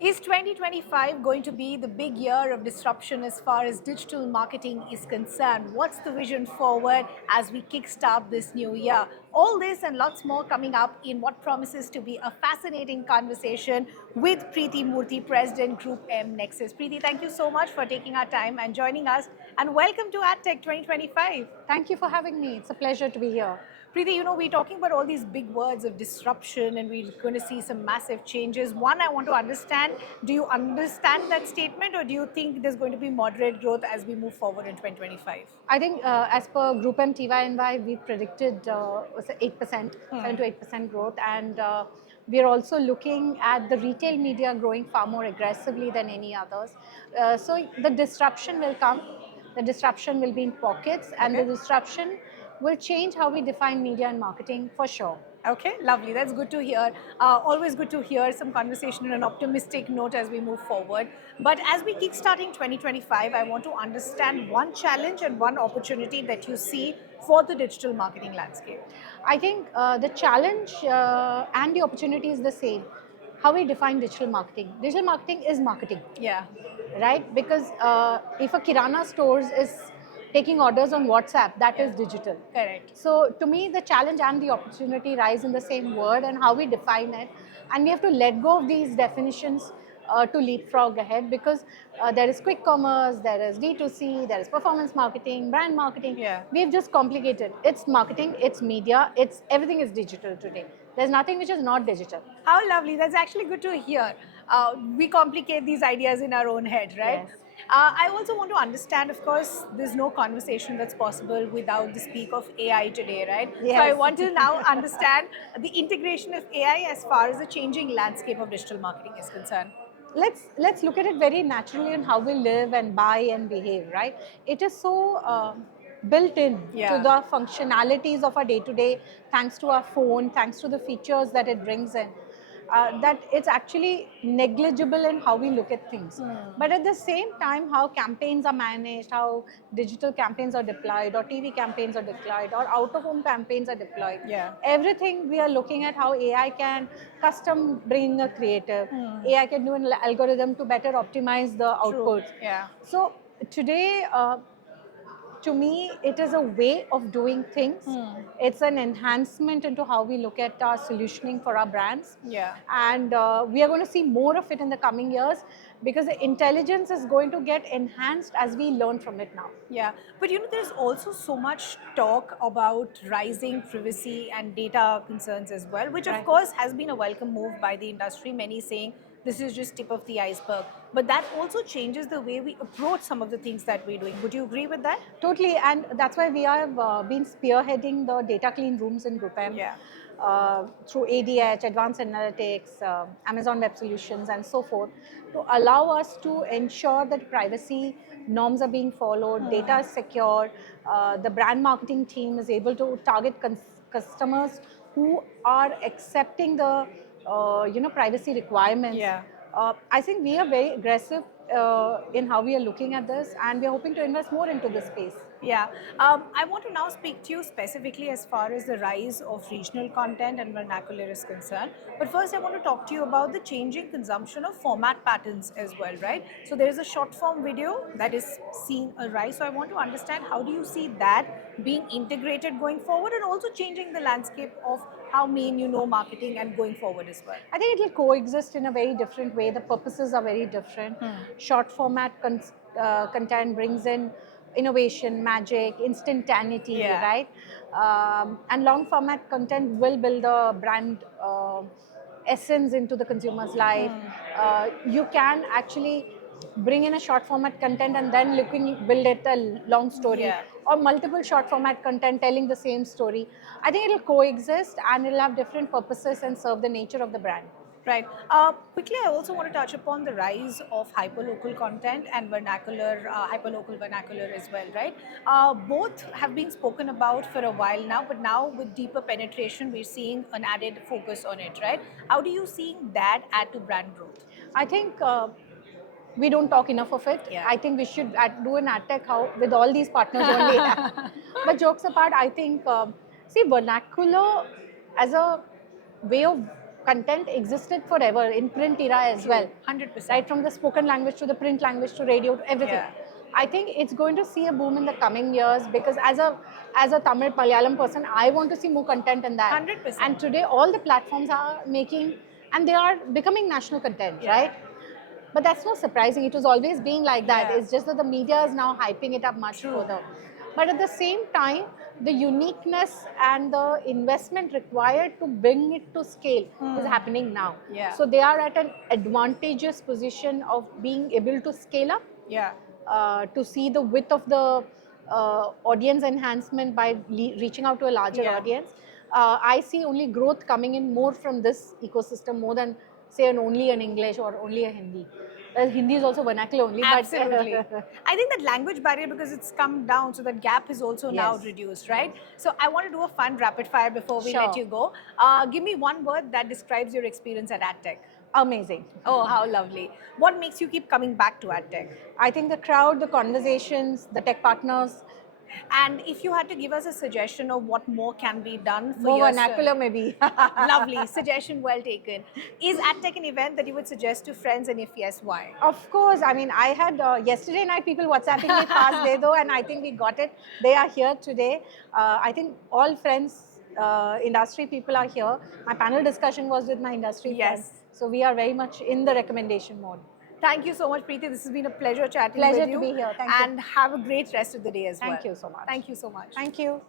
Is 2025 going to be the big year of disruption as far as digital marketing is concerned? What's the vision forward as we kickstart this new year? All this and lots more coming up in what promises to be a fascinating conversation with Preeti Murthy, President Group M Nexus. Preeti, thank you so much for taking our time and joining us. And welcome to AdTech 2025. Thank you for having me. It's a pleasure to be here. Preeti, we're talking about all these big words of disruption and we're going to see some massive changes. One, I want to understand, do you understand that statement or do you think there's going to be moderate growth as we move forward in 2025? I think as per Group M TYNY, we predicted was it 8%, 7 to 8% growth. And we are also looking at the retail media growing far more aggressively than any others. So the disruption will come. The disruption will be in pockets, and the disruption will change how we define media and marketing for sure. Okay, lovely. That's good to hear. Always good to hear some conversation on an optimistic note as we move forward. But as we kickstarting 2025, I want to understand one challenge and one opportunity that you see for the digital marketing landscape. I think the challenge and the opportunity is the same. How we define digital marketing. Digital marketing is marketing. Yeah. Right? Because if a Kirana stores is taking orders on WhatsApp, that is digital. Correct. So to me, the challenge and the opportunity rise in the same word and how we define it. And we have to let go of these definitions to leapfrog ahead because there is quick commerce, there is D2C, there is performance marketing, brand marketing. Yeah. We've just complicated. It's marketing, it's media, it's everything is digital today. There's nothing which is not digital. How lovely. That's actually good to hear. We complicate these ideas in our own head, right? Yes. I also want to understand, of course, there's no conversation that's possible without the speak of AI today, right? Yes. So I want to now understand the integration of AI as far as the changing landscape of digital marketing is concerned. Let's look at it very naturally in how we live and buy and behave, right? It is so built in to the functionalities of our day to day, thanks to our phone, thanks to the features that it brings in. That it's actually negligible in how we look at things. But at the same time, how campaigns are managed, how digital campaigns are deployed, or TV campaigns are deployed, or out of home campaigns are deployed. Yeah. Everything we are looking at how AI can custom bring a creative. AI can do an algorithm to better optimize the outputs. Yeah. So today, to me, it is a way of doing things. It's an enhancement into how we look at our solutioning for our brands. Yeah. And we are going to see more of it in the coming years because the intelligence is going to get enhanced as we learn from it now. Yeah, but there's also so much talk about rising privacy and data concerns as well, which of course has been a welcome move by the industry. Many saying this is just tip of the iceberg, but that also changes the way we approach some of the things that we're doing. Would you agree with that? Totally, and that's why we have been spearheading the data clean rooms in Group M. Yeah. Through ADH, Advanced Analytics, Amazon Web Solutions, and so forth, to allow us to ensure that privacy norms are being followed, data is secure, the brand marketing team is able to target customers who are accepting the privacy requirements. Yeah. I think we are very aggressive in how we are looking at this, and we are hoping to invest more into this space. Yeah, I want to now speak to you specifically as far as the rise of regional content and vernacular is concerned. But first, I want to talk to you about the changing consumption of format patterns as well, right? So there is a short form video that is seeing a rise. So I want to understand how do you see that being integrated going forward and also changing the landscape of how marketing and going forward as well. I think it will coexist in a very different way. The purposes are very different. Short format content brings in innovation, magic, instantaneity, right? And long format content will build the brand essence into the consumer's life. You can actually bring in a short format content and then build it a long story, or multiple short format content telling the same story. I think it'll coexist and it'll have different purposes and serve the nature of the brand. Right. Quickly, I also want to touch upon the rise of hyperlocal content and vernacular, hyperlocal vernacular as well, right? Both have been spoken about for a while now, but now with deeper penetration, we're seeing an added focus on it, right? How do you see that add to brand growth? I think we don't talk enough of it. Yeah. I think we should do an ad tech with all these partners only. But jokes apart, I think, see, vernacular as a way of content existed forever in print era as well. 100%. Right, from the spoken language to the print language to radio to everything. Yeah. I think it's going to see a boom in the coming years because as a Tamil Malayalam person, I want to see more content in that. 100%. And today all the platforms are making, and they are becoming national content, Yeah. right? But that's not surprising. It was always being like that. Yeah. It's just that the media is now hyping it up much True. further. But at the same time, the uniqueness and the investment required to bring it to scale is happening now. Yeah. So they are at an advantageous position of being able to scale up, Yeah. to see the width of the audience enhancement by reaching out to a larger Yeah. audience. I see only growth coming in more from this ecosystem more than say only an English or only a Hindi. Hindi is also vernacular only. Absolutely. But I think that language barrier, because it's come down, so that gap is also now Yes. reduced, right? So I want to do a fun rapid fire before we let Sure. you go. Give me one word that describes your experience at AdTech. amazing. Oh, how lovely. What makes you keep coming back to AdTech? I think the crowd, the conversations, the tech partners, And if you had to give us a suggestion of what more can be done for more yourself. vernacular maybe. Lovely. Suggestion well taken. Is AdTech an event that you would suggest to friends, and if yes, why? Of course, I mean, I had yesterday night people WhatsApping me past day though, and I think we got it. They are here today. I think all friends, industry people are here. My panel discussion was with my industry Yes. friends. So we are very much in the recommendation mode. Thank you so much, Preeti. This has been a pleasure chatting Pleasure with you. to be here. Thank you. And have a great rest of the day as well. Thank you so much. Thank you so much. Thank you.